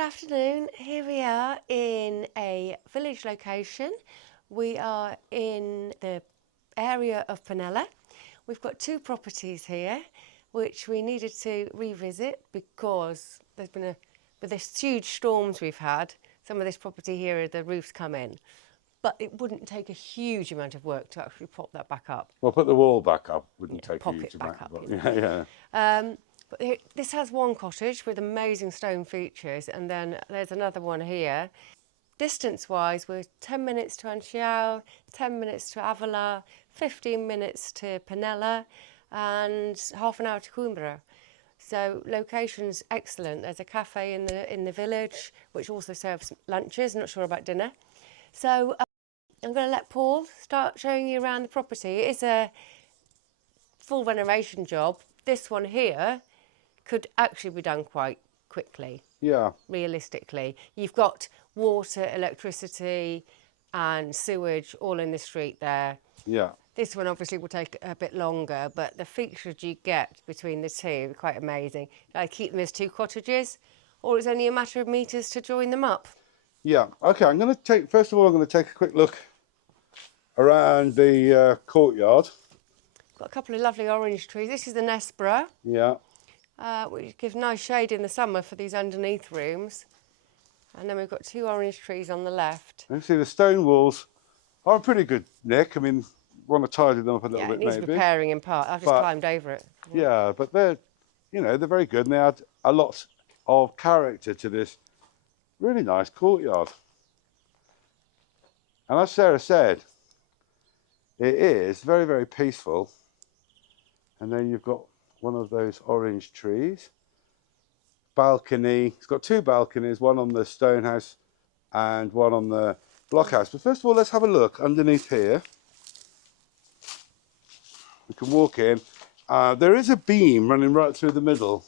Good afternoon. Here we are in a village location. We are in the area of Penela. We've got two properties here which we needed to revisit because with this huge storms we've had, some of this property here, the roof's come in. But it wouldn't take a huge amount of work to actually prop that back up. Well, put the wall back up. Wouldn't take a Pop huge it back amount. up, But you know. yeah. But this has one cottage with amazing stone features, and then there's another one here. Distance-wise, we're 10 minutes to Anchiao, 10 minutes to Avila, 15 minutes to Penela, and half an hour to Coimbra. So location's excellent. There's a cafe in the village, which also serves lunches. Not sure about dinner. So I'm going to let Paul start showing you around the property. It is a full renovation job. This one here could actually be done quite quickly. Yeah. Realistically, you've got water, electricity, and sewage all in the street there. Yeah. This one obviously will take a bit longer, but the features you get between the two are quite amazing. I keep them as two cottages, or it's only a matter of meters to join them up. Yeah. Okay. First of all, I'm going to take a quick look around the courtyard. Got a couple of lovely orange trees. This is the Nespera, Yeah. which gives nice shade in the summer for these underneath rooms. And then we've got two orange trees on the left. You see the stone walls are pretty good, Nick. I mean, want to tidy them up a little bit, It needs maybe. repairing in part. I've just climbed over it. Yeah, but they're very good, and they add a lot of character to this really nice courtyard. And as Sarah said, it is very, very peaceful. And then you've got one of those orange trees. Balcony. It's got two balconies, one on the stone house and one on the block house. But first of all, let's have a look underneath here. We can walk in. There is a beam running right through the middle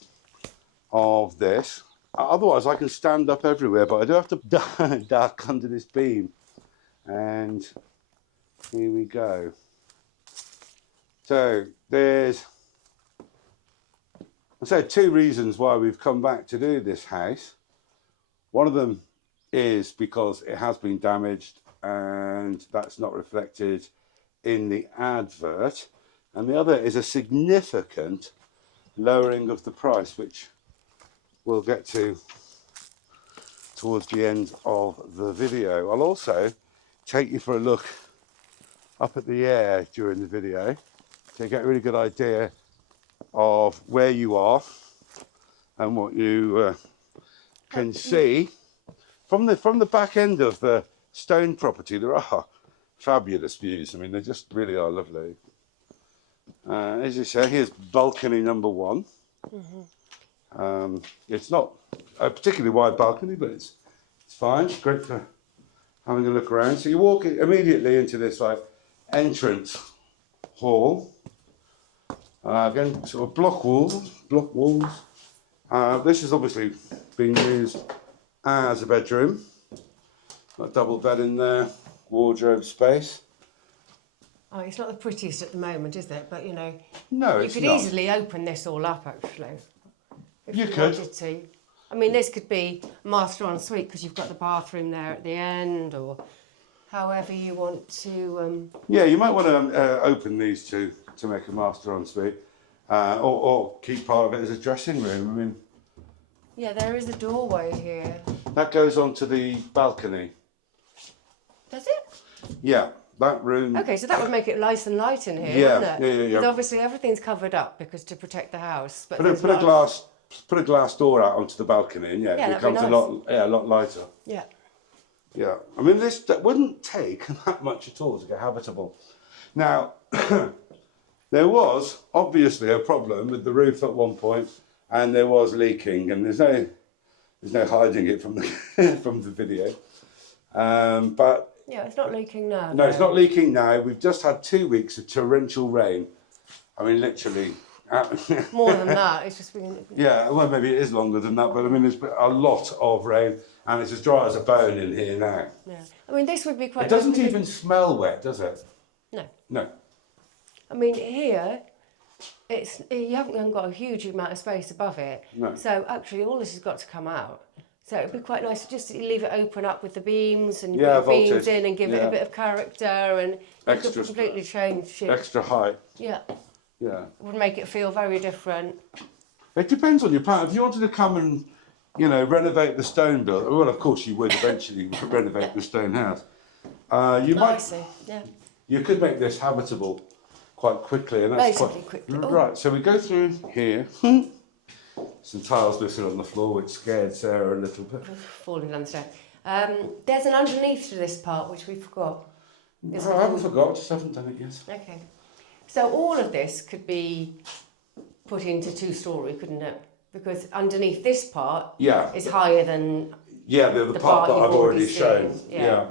of this. Otherwise, I can stand up everywhere, but I do have to duck under this beam. And here we go. So there's, I said, two reasons why we've come back to do this house. One of them is because it has been damaged and that's not reflected in the advert. And the other is a significant lowering of the price, which we'll get to towards the end of the video. I'll also take you for a look up at the air during the video to get a really good idea of where you are and what you can see. From the back end of the stone property, there are fabulous views. I mean, they just really are lovely. As you say, here's balcony number one. Mm-hmm. It's not a particularly wide balcony, but it's fine. It's great for having a look around. So you walk immediately into this entrance hall. Again, sort of block walls. This has obviously been used as a bedroom. Got a double bed in there, wardrobe space. Oh, it's not the prettiest at the moment, is it? But, you know, No, you it's could not. easily open this all up, actually, if You you could. wanted to. I mean, this could be master en suite because you've got the bathroom there at the end, or however you want to. Yeah, you might want to open these two to make a master en suite, or keep part of it as a dressing room. I mean, Yeah, there is a doorway here. that goes onto the balcony. Does it? Yeah, that room. Okay, so that would make it nice and light in here, Yeah, wouldn't it? yeah. Because obviously everything's covered up because to protect the house. But Put a glass door out onto the balcony, and it that'd be becomes nice. a lot lighter. Yeah. Yeah, I mean, that wouldn't take that much at all to get habitable. Now, there was obviously a problem with the roof at one point, and there was leaking, and there's no hiding it from the from the video. But Yeah, it's not leaking now. no, it's not leaking now. We've just had 2 weeks of torrential rain. I mean, literally. More than that, it's just been. Yeah, well, maybe it is longer than that, but I mean, there's been a lot of rain, and it's as dry as a bone in here now. Yeah, I mean, this would be quite. It doesn't even smell wet, does it? No. No. I mean, here, you haven't got a huge amount of space above it. No. So actually, all this has got to come out. So it'd be quite nice to just leave it open up with the beams and you Yeah, put your beams vaulted. in and give it Yeah. a bit of character and you Extra could completely change it. Extra height. Yeah, Yeah. would make it feel very different. It depends on your plan. If you wanted to come and, you know, renovate the stone building, well, of course you would eventually renovate the stone house. You I might, see, yeah. you could make this habitable quite quickly, and that's Basically quite quickly. Oh. right. So we go through here. Some tiles missing on the floor, which scared Sarah a little bit. Falling down the stairs. There's an underneath to this part which we forgot. I haven't forgot, just haven't done it yet. Okay. So all of this could be put into 2-storey, couldn't it? Because underneath this part is higher than the part that you've I've already seen. shown. Yeah.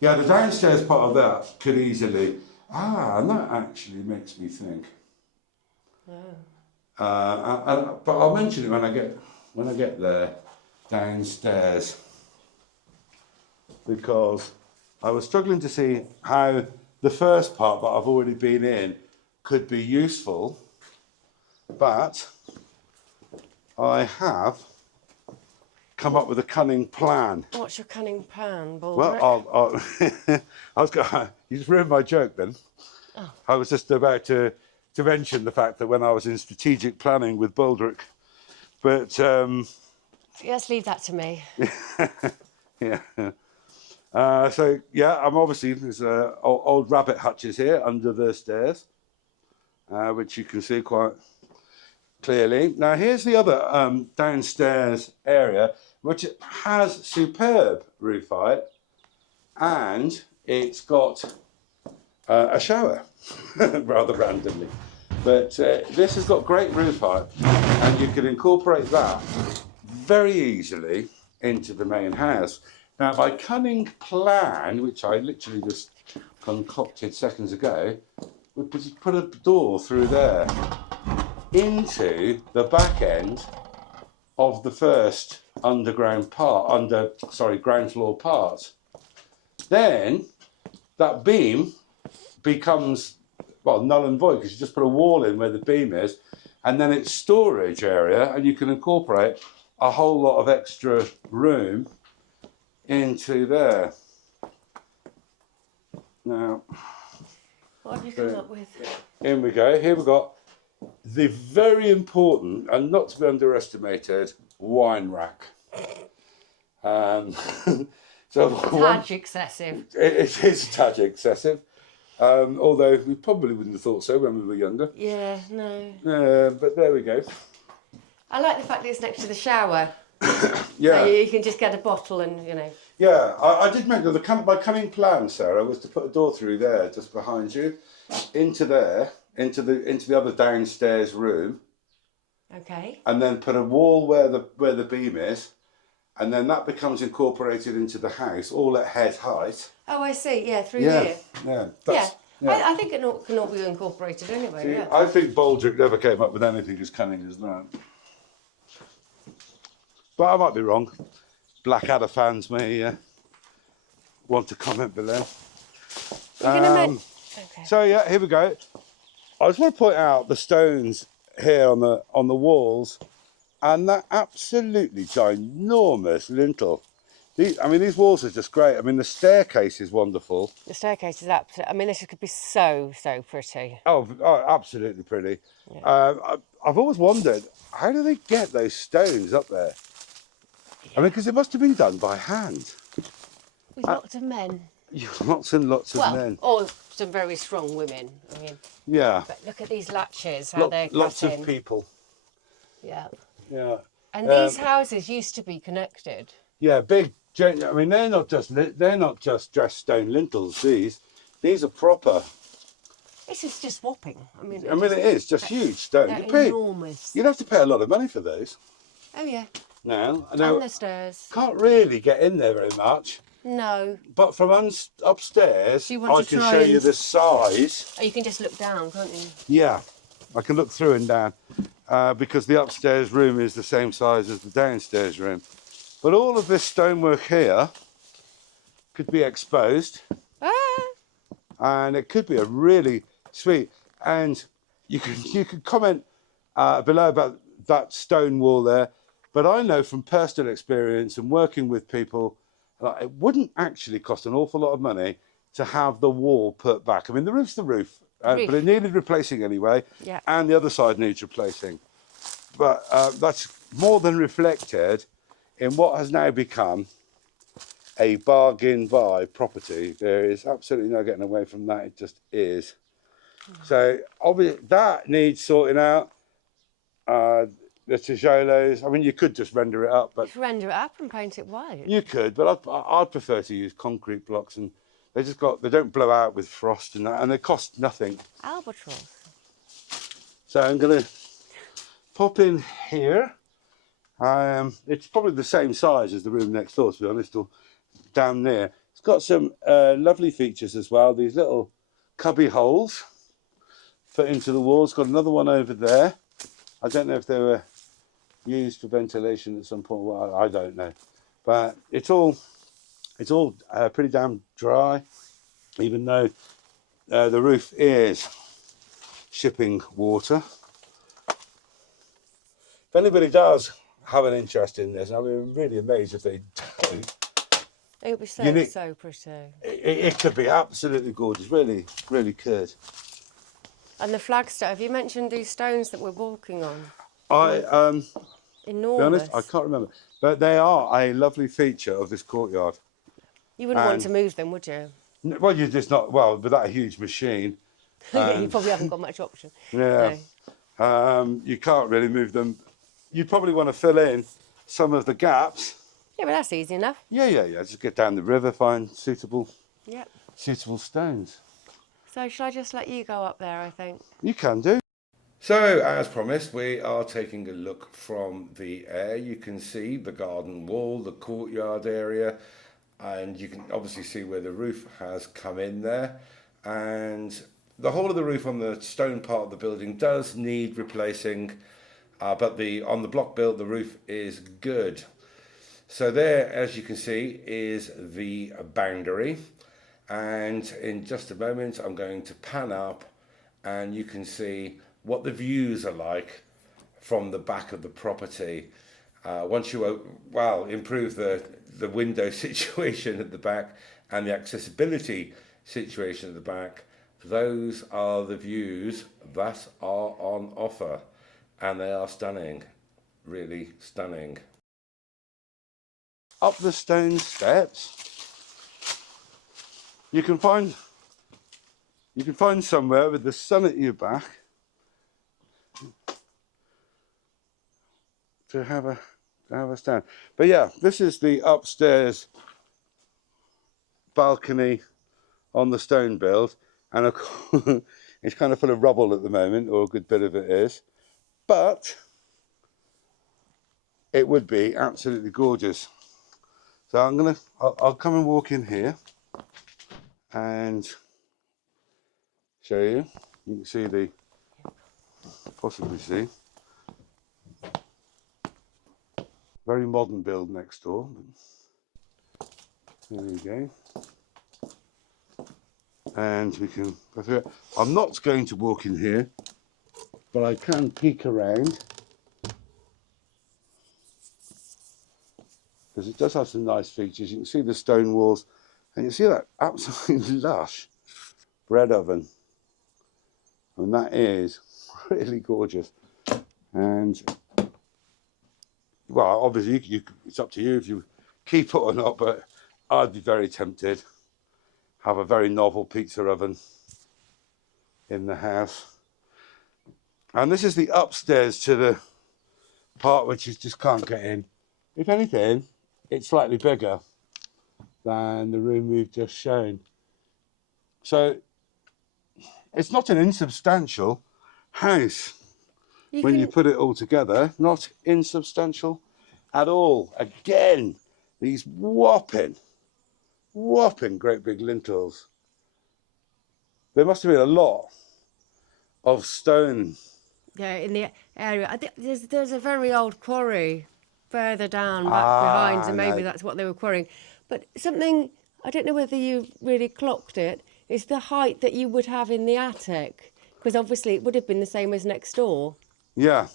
Yeah, the downstairs part of that could easily. And that actually makes me think. But I'll mention it when I get there downstairs, because I was struggling to see how the first part that I've already been in could be useful, but I have come up with a cunning plan. What's your cunning plan, Baldrick? Well, you just ruined my joke then. Oh. I was just about to mention the fact that when I was in strategic planning with Baldrick, but Let's leave that to me. yeah. So yeah, I'm obviously there's old rabbit hutches here under the stairs, which you can see quite clearly. Now here's the other downstairs area, which has superb roof height, and it's got a shower, rather randomly. But this has got great roof height, and you can incorporate that very easily into the main house. Now, my cunning plan, which I literally just concocted seconds ago, would put a door through there into the back end of the first ground floor part. Then that beam becomes, well, null and void, because you just put a wall in where the beam is, and then it's storage area, and you can incorporate a whole lot of extra room into there. Now, What have you come up with? here we go. Here we've got the very important and not to be underestimated wine rack. So Tad excessive. It is a tad excessive. Although we probably wouldn't have thought so when we were younger. Yeah, no. But there we go. I like the fact that it's next to the shower. Yeah. So you can just get a bottle and, you know. Yeah, I did make my cunning plan, Sarah, was to put a door through there, just behind you, into there, into the other downstairs room. Okay. And then put a wall where the beam is, and then that becomes incorporated into the house, all at head height. Oh, I see. Yeah, through here. Yeah. I think it can all be incorporated anyway. See, Yeah. I think Baldrick never came up with anything as cunning as that. But I might be wrong. Blackadder fans may want to comment below. Okay. So yeah, here we go. I just want to point out the stones here on the walls, and that absolutely ginormous lintel. These walls are just great. I mean, the staircase is wonderful. The staircase is absolutely. I mean, this could be so pretty. Oh, absolutely pretty. Yeah. I've always wondered, how do they get those stones up there? I mean, because it must have been done by hand. With lots of men. Lots and lots of men. Or some very strong women. I mean. Yeah. But look at these latches, how they're cut lots in. of people. Yeah. Yeah. And these houses used to be connected. Yeah, big. I mean, they're not just dressed stone lintels. These are proper. This is just whopping. I mean, it is just huge stone. Enormous. You'd have to pay a lot of money for those. Oh yeah. Now, And the stairs. Can't really get in there very much. No. But from upstairs, So I can show you the size. Oh, you can just look down, can't you? Yeah, I can look through and down because the upstairs room is the same size as the downstairs room. But all of this stonework here could be exposed, and it could be a really sweet. And you can comment below about that stone wall there. But I know from personal experience and working with people, it wouldn't actually cost an awful lot of money to have the wall put back. I mean, the roof's the roof, but it needed replacing anyway, Yeah. and the other side needs replacing. But that's more than reflected in what has now become a bargain buy property. There is absolutely no getting away from that. It just is. So obviously that needs sorting out. The tijolos, I mean, you could just render it up, but Just render it up and paint it white. you could, but I'd prefer to use concrete blocks, and they don't blow out with frost and that, and they cost nothing. Albatross. So I'm going to pop in here. It's probably the same size as the room next door, to be honest, or down there. It's got some lovely features as well. These little cubby holes fit into the walls. Got another one over there. I don't know if they were used for ventilation at some point. Well, I don't know, but it's all pretty damn dry, even though the roof is shipping water. If anybody does have an interest in this, I'd be really amazed if they do. It would be so pretty. It could be absolutely gorgeous, really, really could. And the flagstone, have you mentioned these stones that we're walking on? To Enormous. be honest, I can't remember, but they are a lovely feature of this courtyard. You wouldn't want to move them, would you? Well, you're just not, well, without a huge machine. You probably haven't got much option. Yeah. No. You can't really move them. You'd probably want to fill in some of the gaps. Yeah, but that's easy enough. Yeah. Just get down the river, find suitable stones. So shall I just let you go up there, I think? You can do. So, as promised, we are taking a look from the air. You can see the garden wall, the courtyard area, and you can obviously see where the roof has come in there. And the whole of the roof on the stone part of the building does need replacing, but on the block build, the roof is good. So there, as you can see, is the boundary. And in just a moment, I'm going to pan up and you can see what the views are like from the back of the property. Once you improve the window situation at the back and the accessibility situation at the back, those are the views that are on offer, and they are stunning, really stunning. Up the stone steps, you can find somewhere with the sun at your back to have a stand. But yeah, this is the upstairs balcony on the stone build, and it's kind of full of rubble at the moment, or a good bit of it is, but it would be absolutely gorgeous. So I'll come and walk in here and show you. You can see possibly see. Very modern build next door. There we go. And we can go through it. I'm not going to walk in here, but I can peek around, because it does have some nice features. You can see the stone walls, and you see that absolutely lush bread oven. And that is really gorgeous. And well, obviously it's up to you if you keep it or not, but I'd be very tempted. Have a very novel pizza oven in the house. And this is the upstairs to the part which you just can't get in. If anything, it's slightly bigger than the room we've just shown. So it's not an insubstantial house. When you put it all together, not insubstantial at all. Again, these whopping great big lintels. There must have been a lot of stone. Yeah, in the area. I think there's a very old quarry further down back behind, and maybe that's what they were quarrying. But something, I don't know whether you really clocked it, is the height that you would have in the attic, because obviously it would have been the same as next door. Yeah.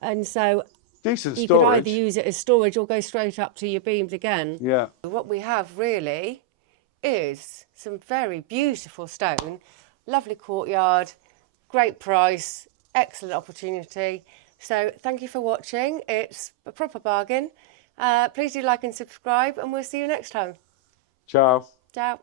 And so decent You could either storage. use it as storage or go straight up to your beams again. Yeah. What we have really is some very beautiful stone, lovely courtyard, great price, excellent opportunity. So thank you for watching. It's a proper bargain. Please do like and subscribe, and we'll see you next time. Ciao. Ciao.